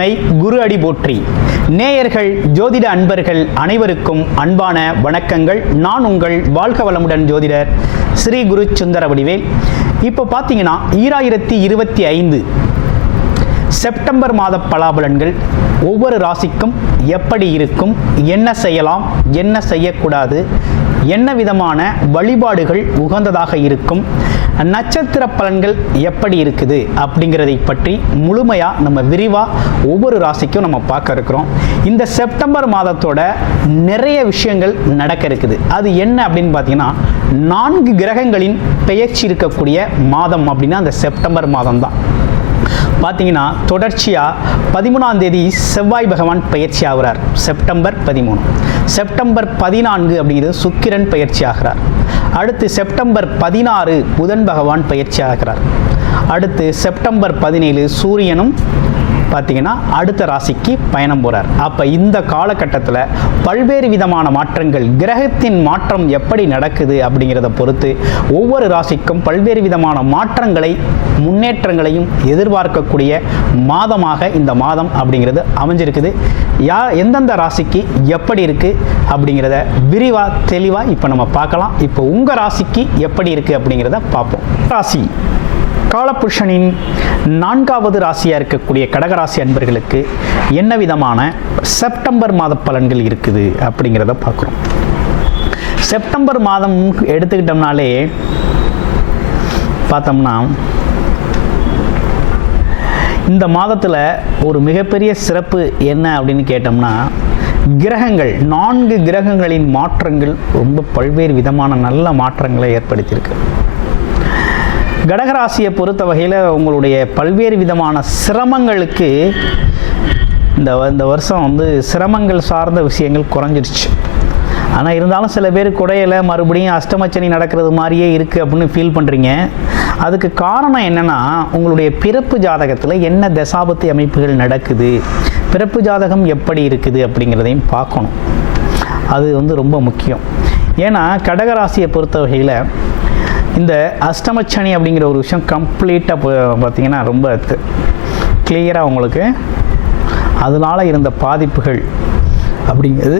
துணை, குரு அடி போற்றி. நேயர்கள், ஜோதிட அன்பர்கள் அனைவருக்கும் அன்பான வணக்கங்கள். நான் உங்கள் வாழ்க வளமுடன் ஜோதிடர் ஸ்ரீ குரு சுந்தரவடிவேல். இப்போ பார்த்தீங்கன்னா 2025 செப்டம்பர் மாத பலாபலன்கள் ஒவ்வொரு ராசிக்கும் எப்படி இருக்கும், என்ன செய்யலாம், என்ன செய்யக்கூடாது, என்ன விதமான வழிபாடுகள் உகந்ததாக இருக்கும், நட்சத்திர பலன்கள் எப்படி இருக்குது அப்படிங்கிறதை பற்றி முழுமையாக நம்ம விரிவாக ஒவ்வொரு ராசிக்கும் நம்ம பார்க்க இருக்கிறோம். இந்த செப்டம்பர் மாதத்தோட நிறைய விஷயங்கள் நடக்க இருக்குது. அது என்ன அப்படின்னு பார்த்தீங்கன்னா, 4 கிரகங்களின் பெயர்ச்சி இருக்கக்கூடிய மாதம் அப்படின்னா அந்த செப்டம்பர் மாதம் தான். பார்த்தீங்கன்னா தொடர்ச்சியாக 13ஆம் தேதி செவ்வாய் பகவான் பயிற்சி ஆகிறார், செப்டம்பர் 13. செப்டம்பர் 14 அப்படிங்கிறது சுக்கிரன் பயிற்சி ஆகிறார். அடுத்து செப்டம்பர் 16 புதன் பகவான் பயிற்சி ஆகிறார். அடுத்து செப்டம்பர் 17 சூரியனும் பார்த்தீங்கன்னா அடுத்த ராசிக்கு பயணம் போகிறார். அப்போ இந்த காலகட்டத்தில் பல்வேறு விதமான மாற்றங்கள், கிரகத்தின் மாற்றம் எப்படி நடக்குது அப்படிங்கிறத பொறுத்து ஒவ்வொரு ராசிக்கும் பல்வேறு விதமான மாற்றங்களை, முன்னேற்றங்களையும் எதிர்பார்க்கக்கூடிய மாதமாக இந்த மாதம் அப்படிங்கிறது அமைஞ்சிருக்குது. எந்தெந்த ராசிக்கு எப்படி இருக்குது அப்படிங்கிறத விரிவாக தெளிவாக இப்போ நம்ம பார்க்கலாம். இப்போ உங்கள் ராசிக்கு எப்படி இருக்குது அப்படிங்கிறத பார்ப்போம். ராசி காலபுருஷனின் 4வது ராசியாக இருக்கக்கூடிய கடகராசி அன்பர்களுக்கு என்ன விதமான செப்டம்பர் மாத பலன்கள் இருக்குது அப்படிங்கிறத பார்க்குறோம். செப்டம்பர் மாதம் எடுத்துக்கிட்டோம்னாலே பார்த்தோம்னா இந்த மாதத்தில் ஒரு மிகப்பெரிய சிறப்பு என்ன அப்படின்னு கேட்டோம்னா, கிரகங்கள் 4 கிரகங்களின் மாற்றங்கள் ரொம்ப பல்வேறு விதமான நல்ல மாற்றங்களை ஏற்படுத்தியிருக்கு. கடகராசியை பொறுத்த வகையில் உங்களுடைய பல்வேறு விதமான சிரமங்களுக்கு இந்த வருஷம் சிரமங்கள் சார்ந்த விஷயங்கள் குறைஞ்சிருச்சு. ஆனால் இருந்தாலும் சில பேர் குடையில் மறுபடியும் அஷ்டமச்சனி நடக்கிறது மாதிரியே இருக்குது அப்படின்னு ஃபீல் பண்ணுறீங்க. அதுக்கு காரணம் என்னென்னா, உங்களுடைய பிறப்பு ஜாதகத்தில் என்ன தசாபத்தி அமைப்புகள் நடக்குது, பிறப்பு ஜாதகம் எப்படி இருக்குது அப்படிங்கிறதையும் பார்க்கணும். அது ரொம்ப முக்கியம். ஏன்னா கடகராசியை பொறுத்த வகையில் இந்த அஷ்டமச்சனி அப்படிங்கிற ஒரு விஷயம் கம்ப்ளீட்டாக பார்த்திங்கன்னா ரொம்ப கிளியராக உங்களுக்கு அதனால் இருந்த பாதிப்புகள் அப்படிங்கிறது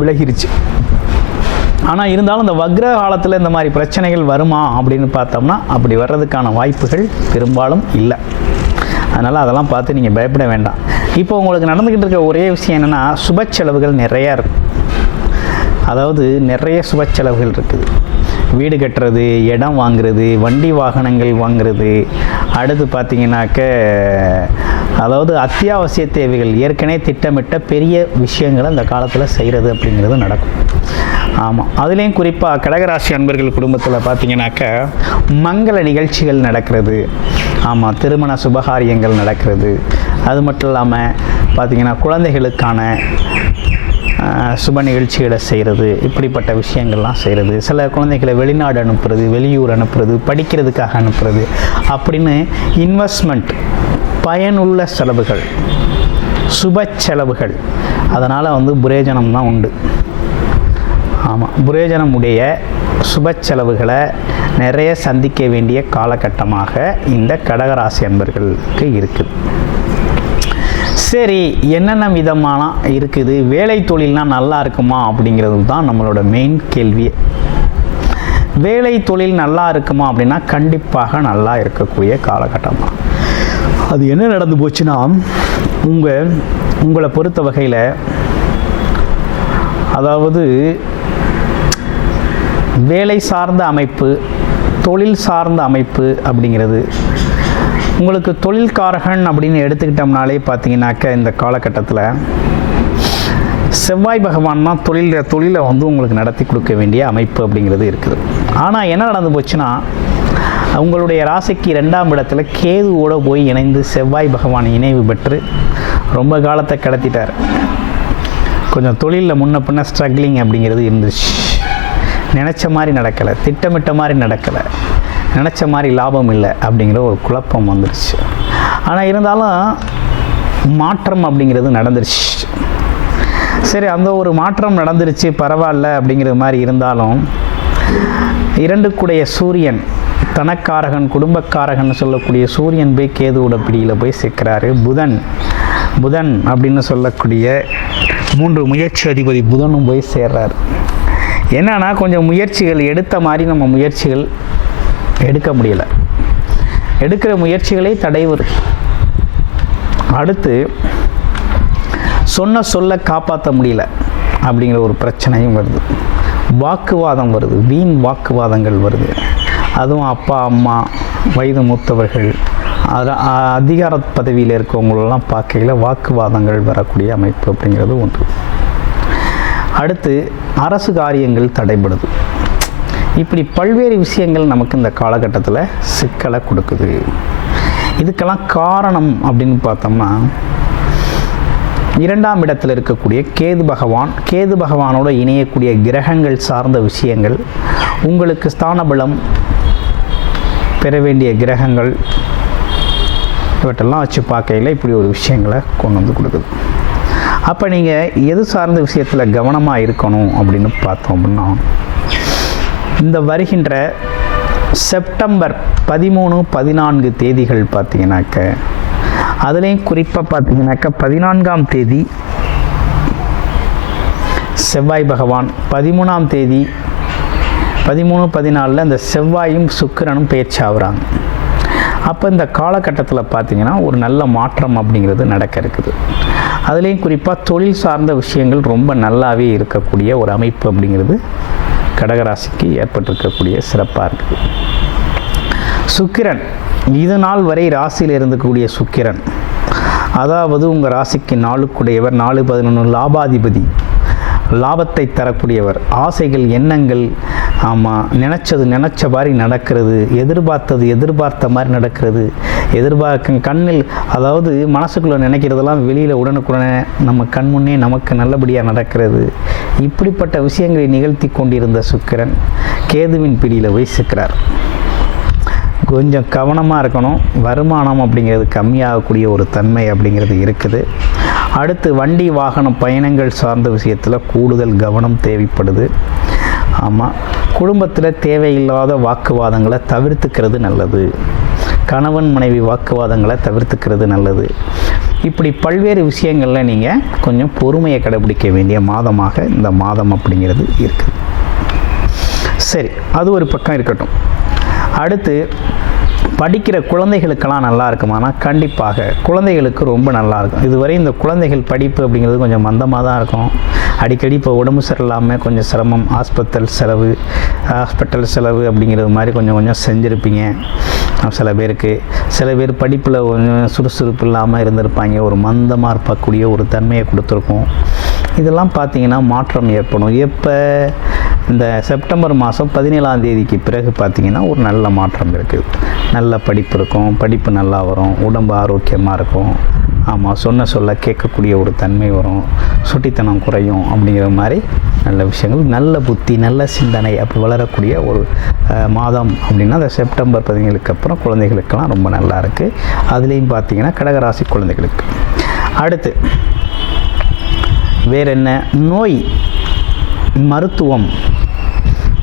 விலகிருச்சு. ஆனால் இருந்தாலும் இந்த வக்ர காலத்தில் இந்த மாதிரி பிரச்சனைகள் வருமா அப்படின்னு பார்த்தோம்னா அப்படி வர்றதுக்கான வாய்ப்புகள் பெரும்பாலும் இல்லை. அதனால் அதெல்லாம் பார்த்து நீங்கள் பயப்பட வேண்டாம். இப்போ உங்களுக்கு நடந்துக்கிட்டு இருக்க ஒரே விஷயம் என்னென்னா, சுப செலவுகள் நிறையா இருக்குது. அதாவது நிறைய சுப செலவுகள் இருக்குது. வீடு கட்டுறது, இடம் வாங்குறது, வண்டி வாகனங்கள் வாங்குறது, அடுத்து பார்த்திங்கனாக்க அதாவது அத்தியாவசிய தேவைகள், ஏற்கனவே திட்டமிட்ட பெரிய விஷயங்களை அந்த காலத்தில் செய்கிறது அப்படிங்கிறது நடக்கும். ஆமாம், அதுலேயும் குறிப்பாக கடகராசி அன்பர்கள் குடும்பத்தில் பார்த்திங்கனாக்க மங்கள நிகழ்ச்சிகள் நடக்கிறது. ஆமாம், திருமண சுபகாரியங்கள் நடக்கிறது. அது மட்டும் இல்லாமல் பார்த்திங்கன்னா குழந்தைகளுக்கான சுப நிகழ்ச்சிகளை செய்கிறது, இப்படிப்பட்ட விஷயங்கள்லாம் செய்கிறது. சில குழந்தைகளை வெளிநாடு அனுப்புறது, வெளியூர் அனுப்புறது, படிக்கிறதுக்காக அனுப்புறது அப்படின்னு இன்வெஸ்ட்மெண்ட், பயனுள்ள செலவுகள், சுப செலவுகள், அதனால் புரேஜனம் தான் உண்டு. ஆமாம், புரேஜனம் உடைய சுப செலவுகளை நிறைய சந்திக்க வேண்டிய காலகட்டமாக இந்த கடகராசி அன்பர்களுக்கு இருக்குது. சரி, என்னென்ன விதமான இருக்குது, வேலை தொழில்னால் நல்லா இருக்குமா அப்படிங்கிறது தான் நம்மளோட மெயின் கேள்வி. வேலை தொழில் நல்லா இருக்குமா அப்படின்னா கண்டிப்பாக நல்லா இருக்கக்கூடிய காலகட்டம் தான். அது என்ன நடந்து போச்சுன்னா, உங்களை பொறுத்த வகையில் அதாவது வேலை சார்ந்த அமைப்பு, தொழில் சார்ந்த அமைப்பு அப்படிங்கிறது உங்களுக்கு தொழில்காரகன் அப்படின்னு எடுத்துக்கிட்டோம்னாலே பார்த்தீங்கன்னாக்க இந்த காலகட்டத்தில் செவ்வாய் பகவான் தான் தொழிலை உங்களுக்கு நடத்தி கொடுக்க வேண்டிய அமைப்பு அப்படிங்கிறது இருக்குது. ஆனால் என்ன நடந்து போச்சுன்னா, உங்களுடைய ராசிக்கு 2ஆம் இடத்துல கேதுவோடு போய் இணைந்து செவ்வாய் பகவான் இணைவு பெற்று ரொம்ப காலத்தை கடத்திட்டார். கொஞ்சம் தொழிலில் முன்ன பின்ன ஸ்ட்ரகிளிங் அப்படிங்கிறது இருந்துச்சு. நினச்ச மாதிரி நடக்கலை, திட்டமிட்ட மாதிரி நடக்கலை, நினச்ச மாதிரி லாபம் இல்லை அப்படிங்கிற ஒரு குழப்பம் வந்துடுச்சு. ஆனால் இருந்தாலும் மாற்றம் அப்படிங்கிறது நடந்துருச்சு. சரி, அந்த ஒரு மாற்றம் நடந்துருச்சு, பரவாயில்ல அப்படிங்கிற மாதிரி இருந்தாலும் 2 சூரியன், தனக்காரகன் குடும்பக்காரகன் சொல்லக்கூடிய சூரியன் போய் கேதுவோட பிடியில் போய் சேர்க்கிறாரு. புதன் அப்படின்னு சொல்லக்கூடிய 3 முயற்சி அதிபதி புதனும் போய் சேர்றாரு. என்னன்னா கொஞ்சம் முயற்சிகள் எடுத்த மாதிரி நம்ம முயற்சிகள் எடுக்க முடியலை, எடுக்கிற முயற்சிகளே தடை வருது. அடுத்து சொல்ல காப்பாற்ற முடியல அப்படிங்கிற ஒரு பிரச்சனையும் வருது. வாக்குவாதம் வருது, வீண் வாக்குவாதங்கள் வருது. அதுவும் அப்பா அம்மா, வயது மூத்தவர்கள், அதிகார பதவியில் இருக்கவங்களெல்லாம் பார்க்கையில் வாக்குவாதங்கள் வரக்கூடிய அமைப்பு அப்படிங்கிறது ஒன்று. அடுத்து அரசு காரியங்கள் தடைபடுது. இப்படி பல்வேறு விஷயங்கள் நமக்கு இந்த காலகட்டத்தில் சிக்கலை கொடுக்குது. இதுக்கெல்லாம் காரணம் அப்படின்னு பார்த்தோம்னா 2ஆம் இடத்தில் இருக்கக்கூடிய கேது பகவானோட இணையக்கூடிய கிரகங்கள் சார்ந்த விஷயங்கள், உங்களுக்கு ஸ்தானபலம் பெற வேண்டிய கிரகங்கள், இவற்றெல்லாம் வச்சு பார்க்கையில் இப்படி ஒரு விஷயங்களை கொண்டு வந்து கொடுக்குது. அப்போ நீங்கள் எது சார்ந்த விஷயத்தில் கவனமாக இருக்கணும் அப்படின்னு பார்த்தோம் அப்படின்னா, இந்த வருகின்ற செப்டம்பர் 13, 14 தேதிகள் பார்த்தீங்கன்னாக்க, அதுலேயும் குறிப்பாக பார்த்தீங்கன்னாக்கா 14ஆம் தேதி செவ்வாய் பகவான், 13ஆம் தேதி 13, 14 இந்த செவ்வாயும் சுக்கிரனும் பெயர்ச்சி ஆகுறாங்க. அப்போ இந்த காலகட்டத்தில் பார்த்தீங்கன்னா ஒரு நல்ல மாற்றம் அப்படிங்கிறது நடக்க இருக்குது. அதுலேயும் குறிப்பாக தொழில் சார்ந்த விஷயங்கள் ரொம்ப நல்லாவே இருக்கக்கூடிய ஒரு அமைப்பு அப்படிங்கிறது கடகராசிக்கு ஏற்பட்டிருக்கக்கூடிய சிறப்பாக இருக்குது. சுக்கிரன் இது நாள் வரை ராசியில் இருந்தக்கூடிய சுக்கிரன், அதாவது உங்கள் ராசிக்கு 4 4-11 லாபாதிபதி, லாபத்தை தரக்கூடியவர், ஆசைகள் எண்ணங்கள், ஆமாம் நினச்ச மாதிரி நடக்கிறது, எதிர்பார்த்த மாதிரி நடக்கிறது, கண்ணில் அதாவது மனசுக்குள்ளே நினைக்கிறதெல்லாம் வெளியில் உடனுக்குடனே நம்ம கண் முன்னே நமக்கு நல்லபடியாக நடக்கிறது. இப்படிப்பட்ட விஷயங்களை நிகழ்த்தி கொண்டிருந்த சுக்கிரன் கேதுவின் பிடியில் போய் சிக்கிறார். கொஞ்சம் கவனமாக இருக்கணும். வருமானம் அப்படிங்கிறது கம்மியாகக்கூடிய ஒரு தன்மை அப்படிங்கிறது இருக்குது. அடுத்து வண்டி வாகன பயணங்கள் சார்ந்த விஷயத்தில் கூடுதல் கவனம் தேவைப்படுது. ஆமாம், குடும்பத்தில் தேவையில்லாத வாக்குவாதங்களை தவிர்த்துக்கிறது நல்லது. கணவன் மனைவி வாக்குவாதங்களை தவிர்த்துக்கிறது நல்லது. இப்படி பல்வேறு விஷயங்களில் நீங்கள் கொஞ்சம் பொறுமையை கடைபிடிக்க வேண்டிய மாதமாக இந்த மாதம் அப்படிங்கிறது இருக்குது. சரி, அது ஒரு பக்கம் இருக்கட்டும். அடுத்து படிக்கிற குழந்தைகளுக்கெல்லாம் நல்லா இருக்குமானா கண்டிப்பாக குழந்தைகளுக்கு ரொம்ப நல்லாயிருக்கும். இதுவரை இந்த குழந்தைகள் படிப்பு அப்படிங்கிறது கொஞ்சம் மந்தமாக தான் இருக்கும். அடிக்கடி இப்போ உடம்பு சரியில்லாமல் கொஞ்சம் சிரமம், ஹாஸ்பிட்டல் செலவு அப்படிங்கிறது மாதிரி கொஞ்சம் செஞ்சுருப்பீங்க. சில பேர் படிப்பில் கொஞ்சம் சுறுசுறுப்பு இல்லாமல் இருந்திருப்பாங்க, ஒரு மந்தமாக இருக்கக்கூடிய ஒரு தன்மையை கொடுத்துருக்கோம். இதெல்லாம் பார்த்திங்கன்னா மாற்றம் ஏற்படும். எப்போ இந்த செப்டம்பர் மாதம் 17ஆம் தேதிக்கு பிறகு பார்த்திங்கன்னா ஒரு நல்ல மாற்றம் இருக்குது. நல்ல படிப்பு இருக்கும், படிப்பு நல்லா வரும், உடம்பு ஆரோக்கியமாக இருக்கும். ஆமாம், சொல்ல கேட்கக்கூடிய ஒரு தன்மை வரும், சுட்டித்தனம் குறையும் அப்படிங்கிற மாதிரி நல்ல விஷயங்கள், நல்ல புத்தி, நல்ல சிந்தனை அப்போ வளரக்கூடிய ஒரு மாதம் அப்படின்னா அந்த செப்டம்பர் 17க்கு அப்புறம் குழந்தைகளுக்கெல்லாம் ரொம்ப நல்லா இருக்குது. அதுலேயும் பார்த்திங்கன்னா கடகராசி குழந்தைகளுக்கு. அடுத்து வேறு என்ன, நோய், மருத்துவம்,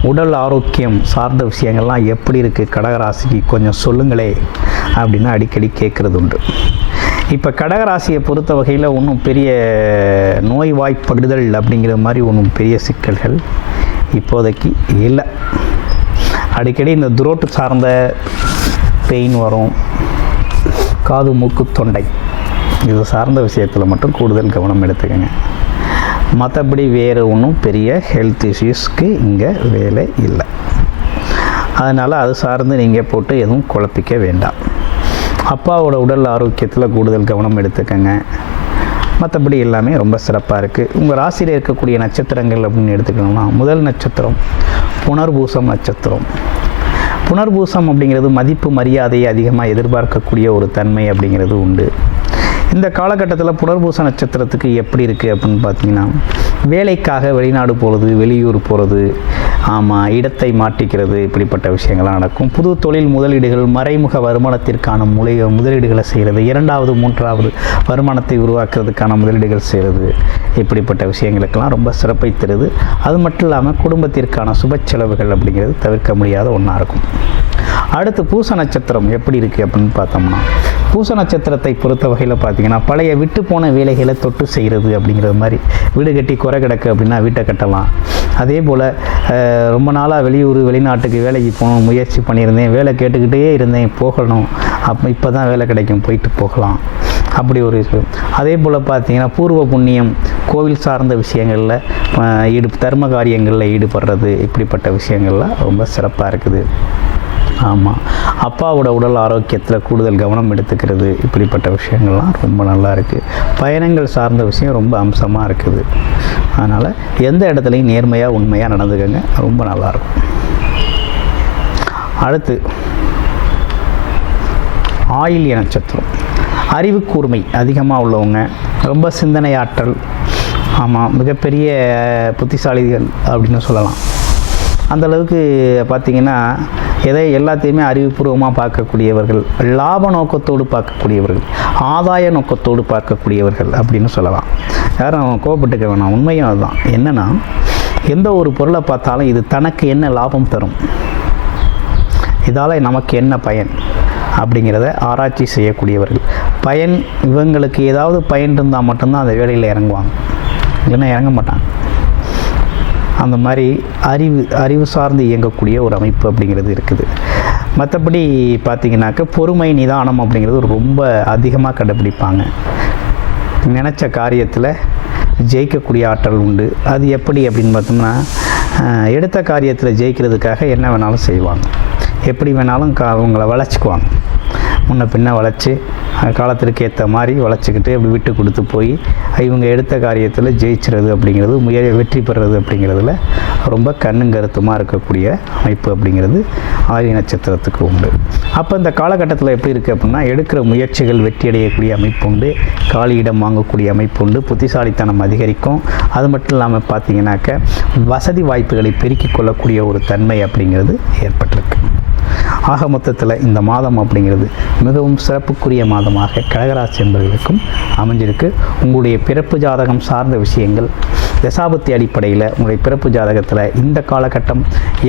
உடல் ஆரோக்கியம் சார்ந்த விஷயங்கள்லாம் எப்படி இருக்குது கடகராசிக்கு கொஞ்சம் சொல்லுங்களே அப்படின்னு அடிக்கடி கேட்குறது உண்டு. இப்போ கடகராசியை பொறுத்த வகையில் ஒன்றும் பெரிய நோய்வாய்ப்படுதல் அப்படிங்கிற மாதிரி ஒன்றும் பெரிய சிக்கல்கள் இப்போதைக்கு இல்லை. அடிக்கடி இந்த துரோட்டு சார்ந்த பெயின் வரும், காது மூக்கு தொண்டை இது சார்ந்த விஷயத்தில் மட்டும் கூடுதல் கவனம் எடுத்துக்கங்க. மற்றபடி வேறு ஒன்றும் பெரிய ஹெல்த் இஷ்யூஸ்க்கு இங்கே வேலை இல்லை. அதனால் அது சார்ந்து நீங்கள் போட்டு எதுவும் குழப்பிக்க வேண்டாம். அப்பாவோட உடல் ஆரோக்கியத்தில் கூடுதல் கவனம் எடுத்துக்கங்க. மற்றபடி எல்லாமே ரொம்ப சிறப்பாக இருக்குது. உங்கள் ராசியில் இருக்கக்கூடிய நட்சத்திரங்கள் அப்படின்னு எடுத்துக்கணும்னா, முதல் நட்சத்திரம் புனர்பூசம் நட்சத்திரம். புனர்பூசம் அப்படிங்கிறது மதிப்பு மரியாதையை அதிகமாக எதிர்பார்க்கக்கூடிய ஒரு தன்மை அப்படிங்கிறது உண்டு. இந்த காலகட்டத்தில் புனர்பூச நட்சத்திரத்துக்கு எப்படி இருக்குது அப்படின்னு பார்த்தீங்கன்னா, வேலைக்காக வெளிநாடு போகிறது, வெளியூர் போகிறது, ஆமாம், இடத்தை மாற்றிக்கிறது, இப்படிப்பட்ட விஷயங்கள்லாம் நடக்கும். புது தொழில் முதலீடுகள், மறைமுக வருமானத்திற்கான முதலீடுகளை செய்கிறது, இரண்டாவது மூன்றாவது வருமானத்தை உருவாக்குறதுக்கான முதலீடுகள் செய்கிறது, இப்படிப்பட்ட விஷயங்களுக்கெல்லாம் ரொம்ப சிறப்பை தருது. அது மட்டும் இல்லாமல் குடும்பத்திற்கான சுப செலவுகள் அப்படிங்கிறது தவிர்க்க முடியாத ஒன்றா இருக்கும். அடுத்து பூச நட்சத்திரம் எப்படி இருக்குது அப்படின்னு பார்த்தோம்னா, பூச நட்சத்திரத்தை பொறுத்த வகையில் பார்த்தீங்கன்னா, பழைய விட்டு போன வேலைகளை தொட்டு செய்கிறது அப்படிங்கிறது மாதிரி. வீடு கட்டி குறை கிடக்கு அப்படின்னா வீட்டை கட்டலாம். அதே போல் ரொம்ப நாளாக வெளியூர் வெளிநாட்டுக்கு வேலைக்கு போகணும் முயற்சி பண்ணியிருந்தேன், வேலை கேட்டுக்கிட்டே இருந்தேன், போகணும், இப்போ தான் வேலை கிடைக்கும், போயிட்டு போகலாம், அப்படி ஒரு விஷயம். அதே போல் பார்த்தீங்கன்னா, பூர்வ புண்ணியம், கோவில் சார்ந்த விஷயங்களில் தர்ம காரியங்களில் ஈடுபடுறது, இப்படிப்பட்ட விஷயங்கள்லாம் ரொம்ப சிறப்பாக இருக்குது. ஆமாம், அப்பாவோட உடல் ஆரோக்கியத்தில் கூடுதல் கவனம் எடுத்துக்கிறது, இப்படிப்பட்ட விஷயங்கள்லாம் ரொம்ப நல்லா இருக்குது. பயணங்கள் சார்ந்த விஷயம் ரொம்ப அம்சமாக இருக்குது. அதனால் எந்த இடத்துலையும் நேர்மையாக உண்மையாக நடந்துக்கங்க, ரொம்ப நல்லாயிருக்கும். அடுத்து ஆயில்ய நட்சத்திரம். அறிவு கூர்மை அதிகமாக உள்ளவங்க, ரொம்ப சிந்தனை ஆற்றல், ஆமாம், மிகப்பெரிய புத்திசாலிகள் அப்படின்னு சொல்லலாம். அந்தளவுக்கு பார்த்திங்கன்னா, எல்லாத்தையுமே அறிவுபூர்வமாக பார்க்கக்கூடியவர்கள், லாப நோக்கத்தோடு பார்க்கக்கூடியவர்கள், ஆதாய நோக்கத்தோடு பார்க்கக்கூடியவர்கள் அப்படின்னு சொல்லலாம். யாரும் கோபப்பட்டுக்க வேணாம், உண்மையும் அதுதான். என்னென்னா, எந்த ஒரு பொருளை பார்த்தாலும் இது தனக்கு என்ன லாபம் தரும், இதால் நமக்கு என்ன பயன் அப்படிங்கிறத ஆராய்ச்சி செய்யக்கூடியவர்கள். பயன், இவங்களுக்கு ஏதாவது பயன் இருந்தால் மட்டும்தான் அந்த வேலையில் இறங்குவாங்க, இல்லைன்னா இறங்க மாட்டாங்க. அந்த மாதிரி அறிவு சார்ந்து இயங்கக்கூடிய ஒரு அமைப்பு அப்படிங்கிறது இருக்குது. மற்றபடி பார்த்திங்கனாக்க பொறுமை, நிதானம் அப்படிங்கிறது ரொம்ப அதிகமாக கடைப்பிடிப்பாங்க. நினச்ச காரியத்தில் ஜெயிக்கக்கூடிய ஆற்றல் உண்டு. அது எப்படி அப்படின்னு பார்த்தோம்னா, எடுத்த காரியத்தில் ஜெயிக்கிறதுக்காக என்ன வேணாலும் செய்வாங்க, எப்படி வேணாலும் அவங்கள வளைச்சிக்குவாங்க, முன்ன பின்ன வளைச்சி காலத்திற்கு ஏற்ற மாதிரி வளைச்சிக்கிட்டு அப்படி விட்டு கொடுத்து போய் இவங்க எடுத்த காரியத்தில் ஜெயிச்சுறது அப்படிங்கிறது, வெற்றி பெறுறது அப்படிங்கிறதுல ரொம்ப கண்ணும் கருத்துமாக இருக்கக்கூடிய அமைப்பு அப்படிங்கிறது ஆயில்ய நட்சத்திரத்துக்கு உண்டு. அப்போ இந்த காலகட்டத்தில் எப்படி இருக்குது அப்படின்னா, எடுக்கிற முயற்சிகள் வெற்றி அடையக்கூடிய அமைப்பு உண்டு, காலியிடம் வாங்கக்கூடிய அமைப்பு உண்டு, புத்திசாலித்தனம் அதிகரிக்கும். அது மட்டும் இல்லாமல் பார்த்தீங்கன்னாக்க வசதி வாய்ப்புகளை பெருக்கிக் கொள்ளக்கூடிய ஒரு தன்மை அப்படிங்கிறது ஏற்பட்டிருக்கு. ஆக மொத்தத்தில் இந்த மாதம் அப்படிங்கிறது மிகவும் சிறப்புக்குரிய மாதமாக கடகராசி என்பவர்களுக்கும் அமைஞ்சிருக்கு. உங்களுடைய பிறப்பு ஜாதகம் சார்ந்த விஷயங்கள் தசாபுத்தி அடிப்படையில் உங்களுடைய பிறப்பு ஜாதகத்தில் இந்த காலகட்டம்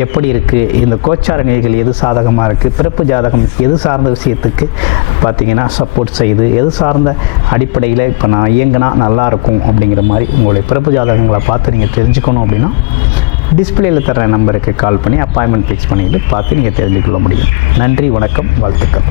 எப்படி இருக்குது, இந்த கோச்சார நிலைகள் எது சாதகமாக இருக்குது, பிறப்பு ஜாதகம் எது சார்ந்த விஷயத்துக்கு பார்த்திங்கன்னா சப்போர்ட் செய்யுது, எது சார்ந்த அடிப்படையில் இப்போ நான் இயங்கினா நல்லாயிருக்கும் அப்படிங்கிற மாதிரி உங்களுடைய பிறப்பு ஜாதகங்களை பார்த்து நீங்கள் தெரிஞ்சுக்கணும் அப்படின்னா டிஸ்பிளேயில் தர்ற நம்பருக்கு கால் பண்ணி அப்பாயின்மெண்ட் ஃபிக்ஸ் பண்ணிவிட்டு பார்த்து நீங்கள் தெரிஞ்சுக்கொள்ள முடியும். நன்றி, வணக்கம், வாழ்த்துக்கள்.